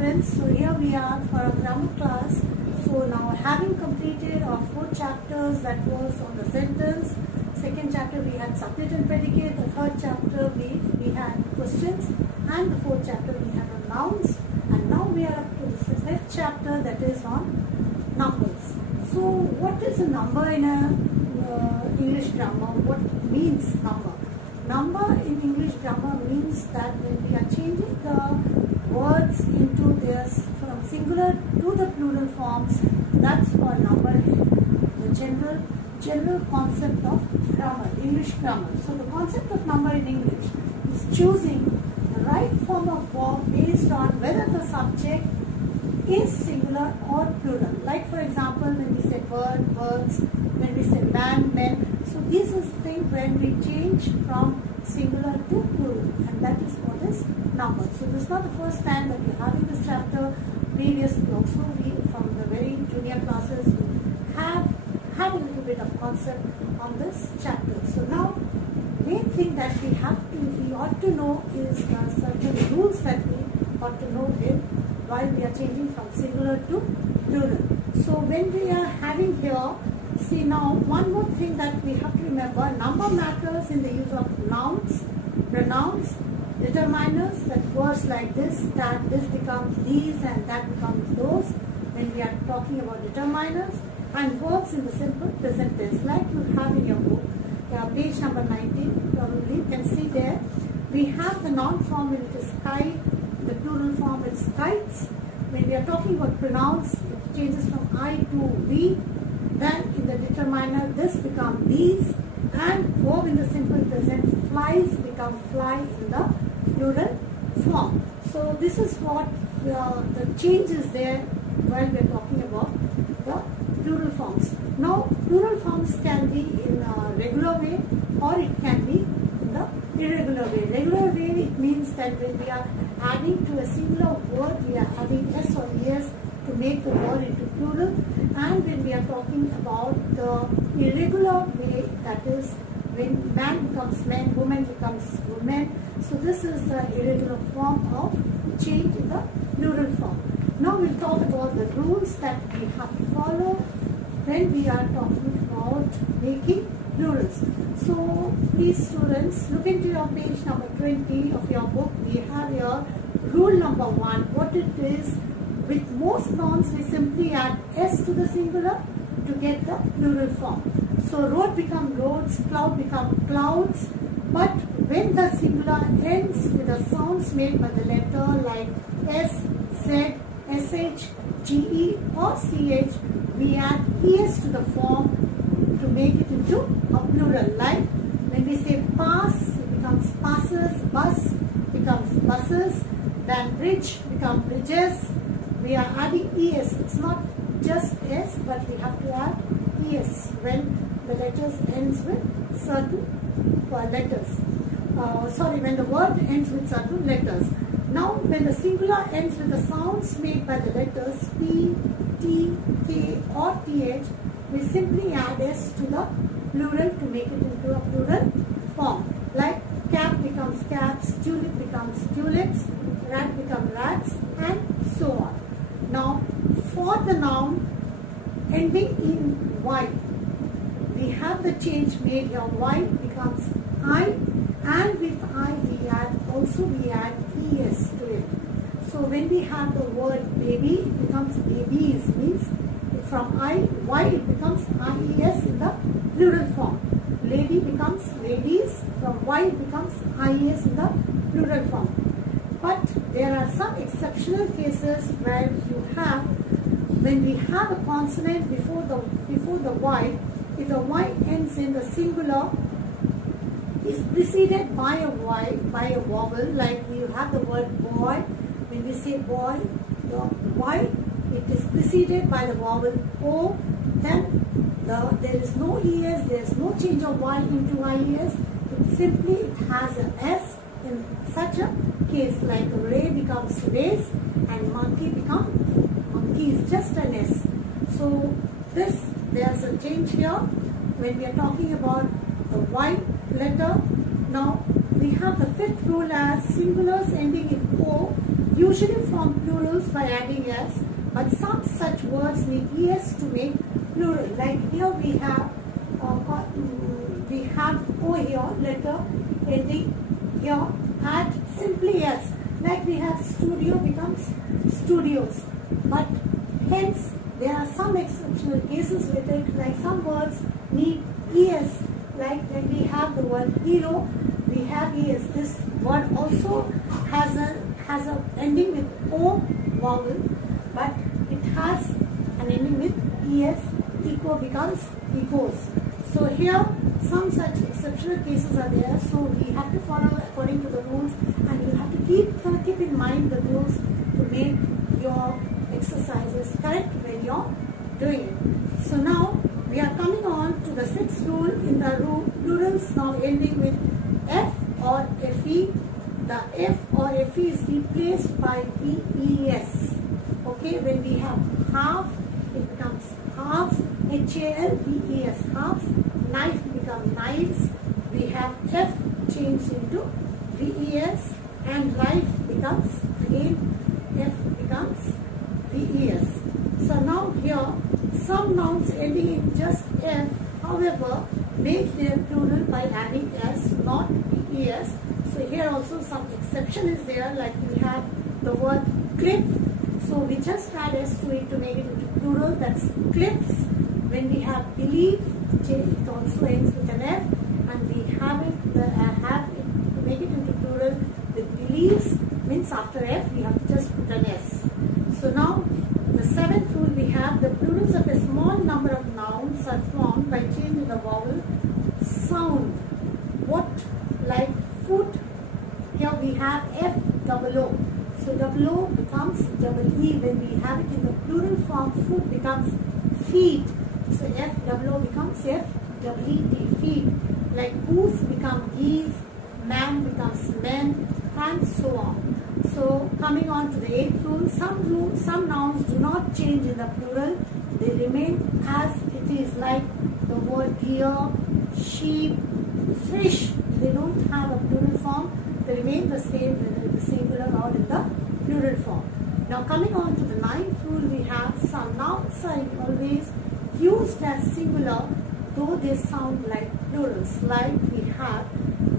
students, so here we are for a grammar class. So now having completed our 4 chapters, that was on the sentence, second chapter we had subject and predicate, the third chapter we had questions, and the fourth chapter we had on nouns, and now we are up to the fifth chapter, that is on numbers. So what is a number in a English grammar? What means number? Number in English grammar means that when we are changing the words into this from singular to the plural forms, that's called number in the general concept of grammar, English grammar. So the concept of number in English is choosing the right form of verb based on whether the subject is singular or plural. Like for example, when we say bird, birds, when we say man, men. So this is the thing when we change from singular to plural, and that is what is number. So this is not the first time that we are having this chapter. Previously also we, from the very junior classes, we have had a little bit of concept on this chapter. So now main thing that we ought to know is certain rules that we ought to know while we are changing from singular to plural. So when we are having here, see now one more thing that we have to remember, number matters in the use of nouns, pronouns, determiners, that words like this, that this becomes these and that becomes those when we are talking about determiners, and verbs in the simple present tense like you have in your book, page number 19, probably you can see there. We have the noun form when it is kite, the plural form is kites. When we are talking about pronouns, it changes from I to we. Then in the determiner, this becomes these, and verb in the simple present, flies become fly in the plural form. So this is what the change is there while we are talking about the plural forms. Now plural forms can be in a regular way or it can be in the irregular way. Regular way, it means that when we are adding to a singular word, we are adding s or es to make the word into plural, and when we are talking about the irregular way, that is when man becomes man, woman becomes woman. So this is the irregular form of change in the plural form. Now we'll talk about the rules that we have to follow when we are talking about making plurals. So please students, look into your page number 20 of your book. We have your rule number 1. What it is, with most nouns we simply add s to the singular to get the plural form. So road become roads, cloud become clouds, but when the singular ends with the sounds made by the letter like s, z, sh, ge or ch, we add es to the form to make it into a plural. Like when we say pass, it becomes passes, bus becomes buses, then bridge becomes bridges. We are adding es. It's not just s, but we have to add es when the letters ends with certain letters. When the word ends with certain letters. Now when the singular ends with the sounds made by the letters p, t, k or th, we simply add s to the plural to make it into a plural form. Like cap becomes caps, tulip becomes tulips, rat becomes rats, and so on. Now for the noun ending in y, we have the change made here. Y becomes I, and with I we add es to it. So when we have the word baby, it becomes babies, means from y it becomes ies in the plural form. Lady becomes ladies, from y it becomes ies in the plural form. But there are some exceptional cases where when we have a consonant before the y, if the y ends in the singular, is preceded by a y, by a vowel, like you have the word boy. When we say boy, the y, it is preceded by the vowel o, then there is no es, there is no change of y into ies, it has an s. In such a case, like ray becomes rays and monkey becomes monkeys, just an s. So there's a change here when we are talking about the y letter. Now we have the fifth rule as singulars ending in o, usually form plurals by adding s, but some such words need es to make plural. Like here we have O here, letter ending here, add simply s. Like we have studio becomes studios. But hence there are some exceptional cases with it, like some words need es. Like when we have the word hero, we have es. This word also has a ending with O vowel, but it has an ending with es. Echo becomes ecos. So here some such exceptional cases are there. So we have to follow according to the rules, and you have to keep in mind the rules to make your exercises correct when you're doing it. So now we are coming on to the sixth rule in the plurals now ending with f or fe. The f or fe is replaced by ves. Okay, when we have half, it becomes halves, halves, halves. Knife becomes knives. We have f changed into ves, and life becomes again f becomes ves. So now here some nouns ending in just f, however, make their plural by adding s, not ves. So here also some exception is there, like we have the word cliff. So we just add s to it to make it into plural, that's cliffs. When we have believe, it also ends with an f, and we have it to make it into plural with believes, means after f we have to just put an s. So now the seventh rule, we have the plurals of a small number of nouns are formed by changing the vowel sound. What? Like foot. Here we have f double o. So double o becomes double e. When we have it in the plural form, foot becomes feet. So f double o becomes f double e t, feet. Like goose become geese, man becomes men, and so on. So coming on to the eighth rule, some nouns do not change in the plural. They remain as it is, like the word deer, sheep, fish. They don't have a plural form. They remain the same whether in the singular or in the plural form. Now coming on to the ninth rule, we have some nouns are always used as singular though they sound like plurals. Like we have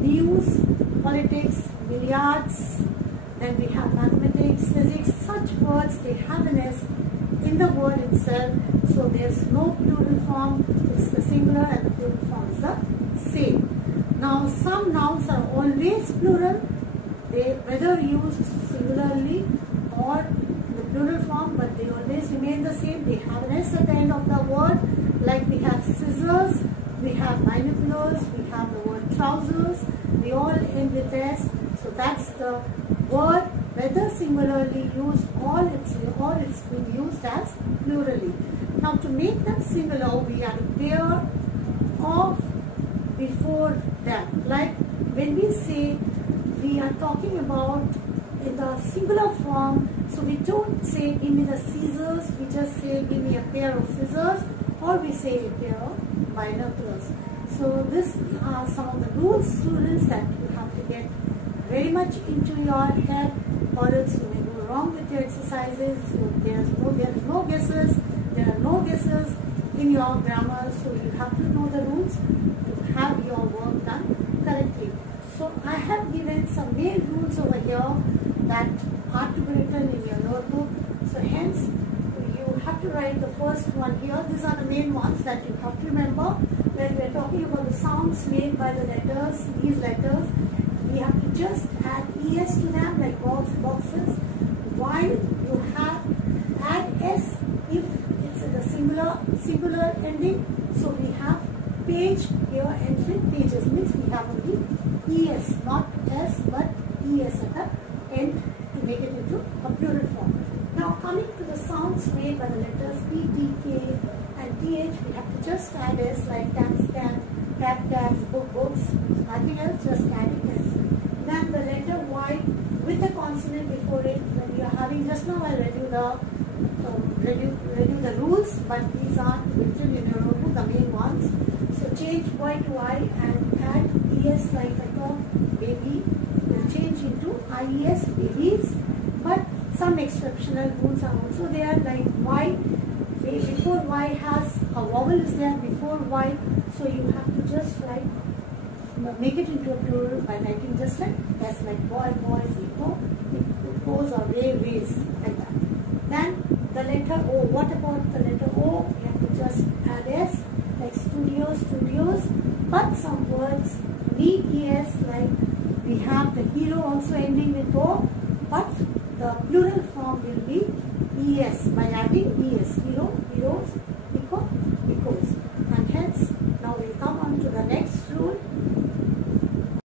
news, politics, billiards, then we have mathematics, physics. Such words, they have an s in the word itself, so there's no plural form. It's the singular and the plural form is the same. Now some nouns are always plural, they whether used singularly or in the plural form, but they always remain the same. They have an s at the end of the word, like we have scissors, we have binoculars, we have the word trousers, they all end with s. So that's the word, whether singularly used or it's been used as plurally. Now to make them singular, we add a pair of before them. Like when we say we are talking about in the singular form, so we don't say give me the scissors, we just say give me a pair of scissors, or we say a pair of binoculars. So these are some of the rules, students, that you have to get very much into your head, or else you may go wrong with your exercises. So there are no guesses in your grammar, so you have to know the rules to have your work done correctly. So I have given some main rules over here that are to be written in your notebook. So hence you have to write the first one here. These are the main ones that you have to remember. When we are talking about the sounds made by the letters, these letters, we have to just add es to them, like boxes, while you have add s if it's in the singular ending. So we have page here ends with pages, means we have only es, not s but es at the end to make it into a plural form. Now coming to the sounds made by the letters p, t, k and th, we have to just add s, like scan, tabs, books, nothing else, just adding s. Then the letter y with a consonant before it, when we are having, just now I read you the rules, but these are written in your notebook, the main ones. So change y to I and add es, like I thought baby will change into ies, babies. But some exceptional rules are also there, like Y. Before Y has a vowel is there before Y, so you have to just write, make it into a plural by writing just like S, like boy, boys, echo, it goes or ways, like that. Then the letter O. What about the letter O? You have to just add S, like studios, studios. But some words need ES, like we have the hero also ending with O, but the plural form will be ES by adding ES. Hero, heroes, echo,